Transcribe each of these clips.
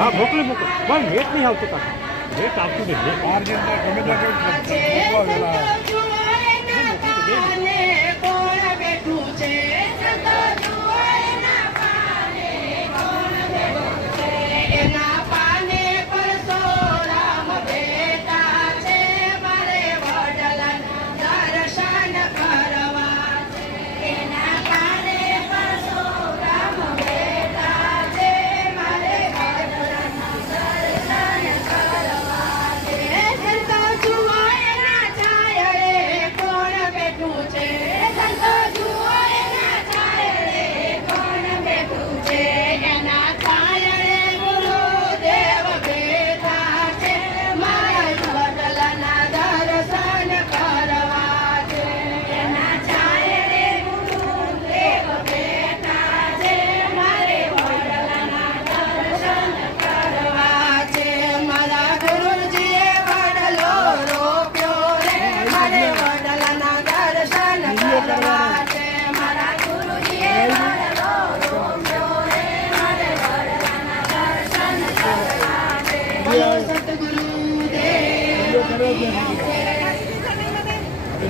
હા મોકલી મોકલો પણ રેટ નહીં આવતું કાકા રેટ આવતું નહીં માર્જિન તો ગમે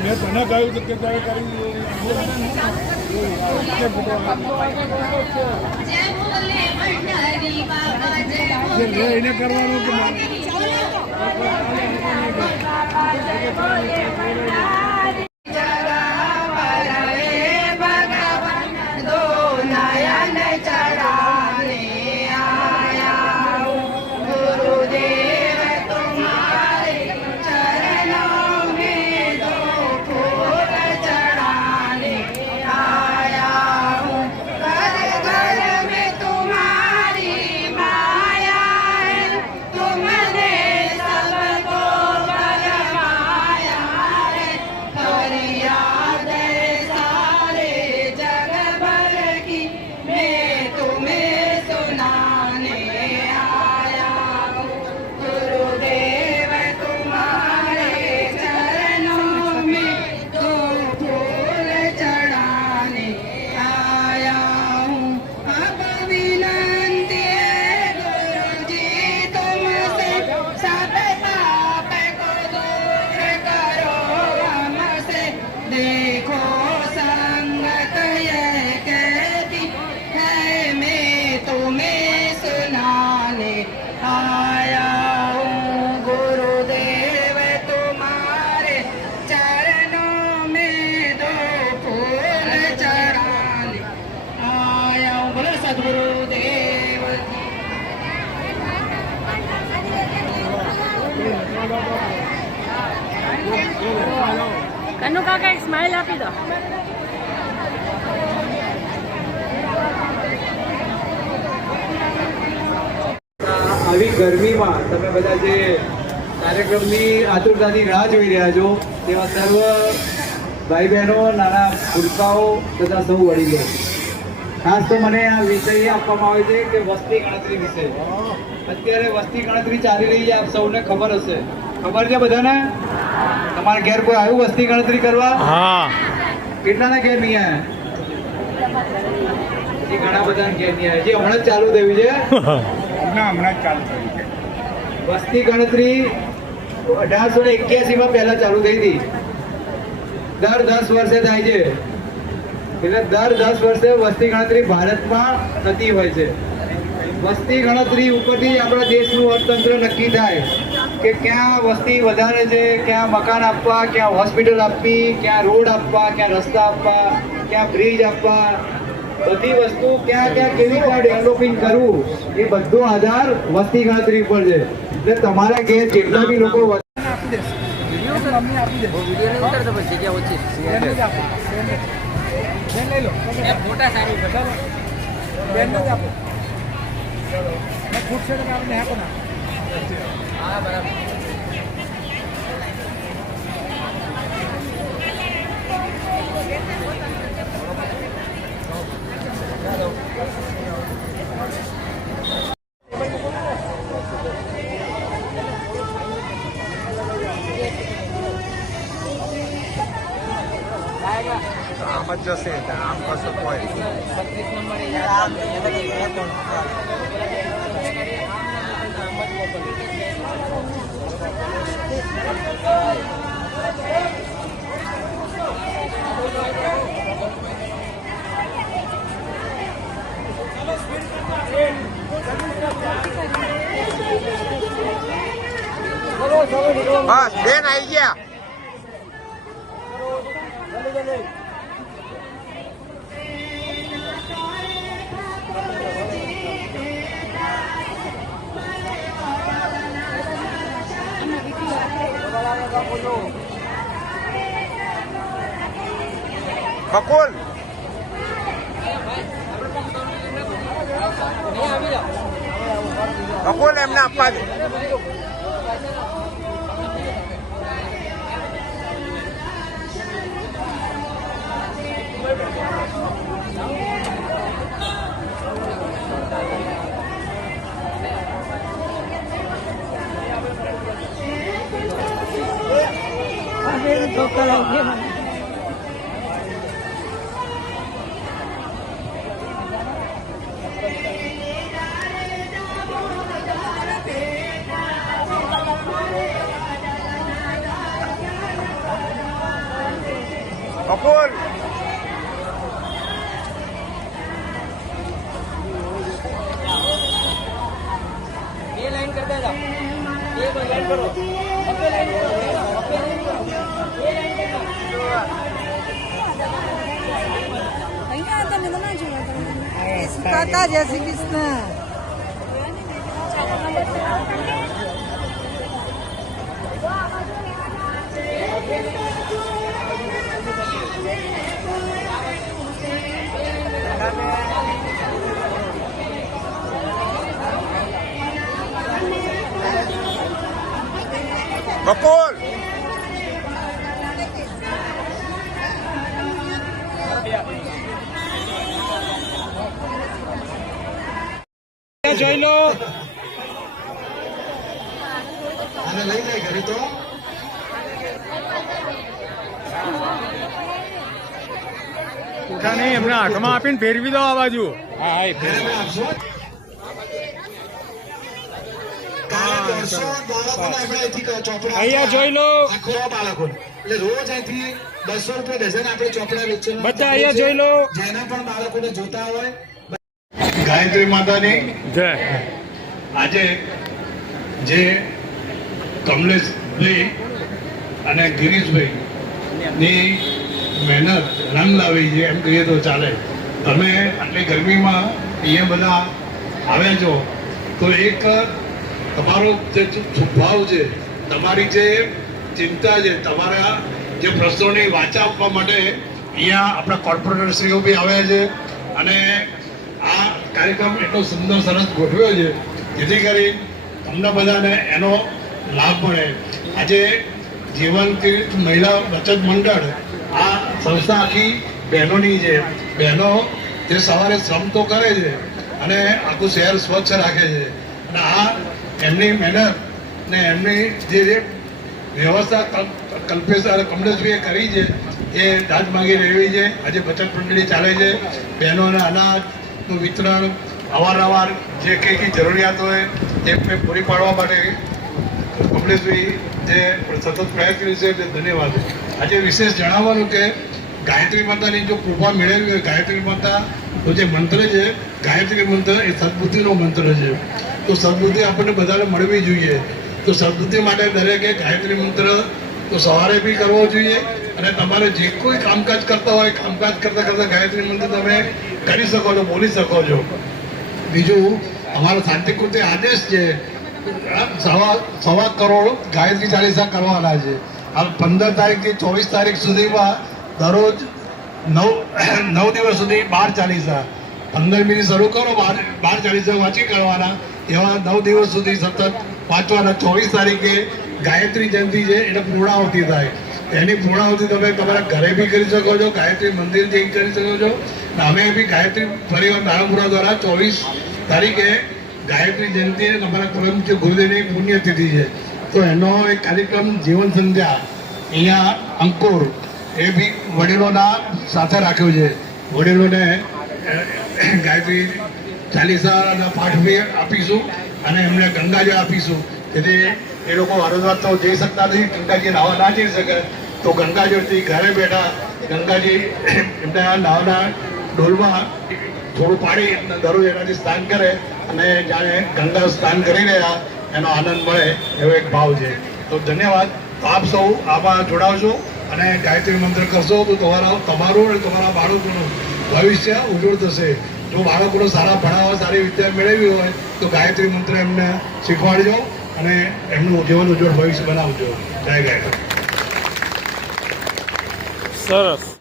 મેં તને કહ્યું કે તારે કરી એને કરવાનું કનુ કાકા એક સ્માઈલ આપી દો. આવી ગરમીમાં તમે બધા જે કાર્યક્રમની આતુરતાની રાહ જોઈ રહ્યા છો તેવા સર્વ ભાઈ બહેનો, નાના ભૂલકાઓ તથા સૌ વડીલો, ખાસ તો મને આ વિષય આપવામાં આવે છે કે વસ્તી ગણતરી વિષય. અત્યારે વસ્તી ગણતરી ચાલી રહી છે, આપ સૌને ખબર હશે. ખબર છે બધાને? તમારા ઘેર કોઈ આવ્યું વસ્તી ગણતરી કરવા? હા. કેટલાના ઘેર નહીં આવ્યા? હજી ઘણા બધા ઘેર નહીં આવ્યા. જે હમણાં જ ચાલુ થયું છે. હમણાં જ ચાલુ થયું છે. વસ્તી ગણતરી 1881 માં પહેલા ચાલુ થઈ હતી. દર 10 વર્ષે થાય છે. એટલે દર 10 વર્ષે વસ્તી ગણતરી ભારતમાં થતી હોય છે. વસ્તી ગણતરી ઉપરથી આપણા દેશનું અર્થતંત્ર નક્કી થાય કે ક્યાં વસ્તી વધારે છે, ક્યાં મકાન આપવા, ક્યાં હોસ્પિટલ આપવી, ક્યાં રોડ આપવા, ક્યાં રસ્તા આપવા, ક્યાં બ્રિજ આપવા, બધી વસ્તુ ક્યાં ક્યાં કેવી રીતે ડેવલપિંગ કરવું, એ બધો આધાર વસ્તી ગણતરી ઉપર છે. એટલે તમારા ઘેર જેટલા બી લોકો આમ જ જશે આમ કશું કોઈ 32 નંબર બસ બેન આવી ગયા. બકુલ બકુલ એમને આપવા દે. બકુલ કાકા જય શ્રી કૃષ્ણ. બકુલ જોઈ લો. આને લઈ જાય ઘરે તો નહીં એમને હાથમાં આપીને ફેરવી દો આ બાજુ. હા હા ઘરે આપશો. કાલે 200 બાળકોને આપણે અહીંથી ચોપડા અહીંયા જોઈ લો. આખો બાળકોને એટલે રોજ અહીંથી 200 રૂપિયા ડઝન આપણે ચોપડા વેચવાનું બધા અહીંયા જોઈ લો. જેના પણ બાળકોને જોતા હોય. ગાયત્રી માતાની જય. આજે જે કમલેશભાઈ અને ગિરીશભાઈ ની મહેનત રંગ લાવી છે એમ કહીએ તો ચાલે. તમે આટલી ગરમીમાં અહીંયા બધા આવ્યા છો તો એક તમારો જે સ્વભાવ છે, તમારી જે ચિંતા છે, તમારા જે પ્રશ્નોની વાચા આપવા માટે અહીંયા આપણા કોર્પોરેટરશ્રીઓ બી આવ્યા છે અને આ કાર્યક્રમ એટલો સુંદર સરસ ગોઠવ્યો છે જેથી કરી તમને બધાને એનો લાભ મળે. આજે જીવન તીર્થ મહિલા બચત મંડળ આ સંસ્થા આખી બહેનોની છે. બહેનો જે સવારે શ્રમ તો કરે છે અને આખું શહેર સ્વચ્છ રાખે છે અને આ એમની મહેનત ને એમની જે વ્યવસ્થા કમલેશભાઈએ કરી છે એ દાદ માંગી રહેવી છે. આજે બચત મંડળી ચાલે છે. બહેનોને અનાજનું વિતરણ અવારનવાર જે કંઈ કંઈ જરૂરિયાત હોય એ પૂરી પાડવા માટે કમલેશભાઈ જે સતત પ્રયત્ન છે તે ધન્યવાદ. આજે વિશેષ જણાવવાનું કે ગાયત્રી માતાની જો કૃપા મેળવવી હોય, ગાયત્રી માતાનો જે મંત્ર છે, ગાયત્રી મંત્ર એ સદબુદ્ધિનો મંત્ર છે. તો સદબુદ્ધિ આપણને બધાને મળવી જોઈએ. તો સદબુદ્ધિ માટે દરેકે ગાયત્રી મંત્ર તો સવારે બી કરવો જોઈએ અને તમારે જે કોઈ કામકાજ કરતા હોય કામકાજ કરતા કરતા ગાયત્રી મંત્ર તમે કરી શકો છો, બોલી શકો છો. બીજું અમારો શાંતિકૃતિ આદેશ છે, 1.25 કરોડ ગાયત્રી ચાલીસા કરવાના છે. આ 15 તારીખથી 24 તારીખ સુધીમાં દરરોજ 9 દિવસ સુધી 12 ચાલીસા, 15મીથી શરૂ કરો, 12 ચાલીસા વાંચી કરવાના. એવા 9 દિવસ સુધી સતત વાંચવાના. 24 તારીખે ગાયત્રી જયંતિ છે એટલે પૂર્ણાહુતિ થાય. એની પૂર્ણાહુતિ તમે તમારા ઘરે બી કરી શકો છો, ગાયત્રી મંદિર જઈ કરી શકો છો. અમે બી ગાયત્રી પરિવાર નારણપુરા દ્વારા 24 તારીખે ગાયત્રી જયંતિ અમારા પરમ ગુરુદેવની પુણ્યતિથિ છે તો એનો એક કાર્યક્રમ જીવન સંધ્યા અહીંયા અંકુર એ બી વડીલોના સાથે રાખ્યો છે. વડીલોને ગાયત્રી ચાલીસાના પાઠ બી આપીશું અને એમને ગંગાજળ આપીશું. જેથી એ લોકો હરિદ્વાર તો જઈ શકતા નથી, ગંગાજી નાહવા ના જઈ શકે, તો ગંગાજળથી ઘરે બેઠા ગંગાજી એમને નાવાના ડોલમાં થોડું પાડી દરરોજ એનાથી સ્નાન કરે અને જાણે ગંગા સ્નાન કરી રહ્યા એનો આનંદ મળે એવો એક ભાવ છે. તો ધન્યવાદ. તો આપ સૌ આમાં જોડાવશો અને ગાયત્રી મંત્ર કરશો તો તમારું અને તમારા બાળકોનું ભવિષ્ય ઉજ્જવળ થશે. જો બાળકોને સારા ભણાવવા, સારી વિદ્યા મેળવવી હોય તો ગાયત્રી મંત્ર એમને શીખવાડજો અને એમનું જીવન ઉજ્જવળ ભવિષ્ય બનાવજો. જય ગાયત્રી. સરસ.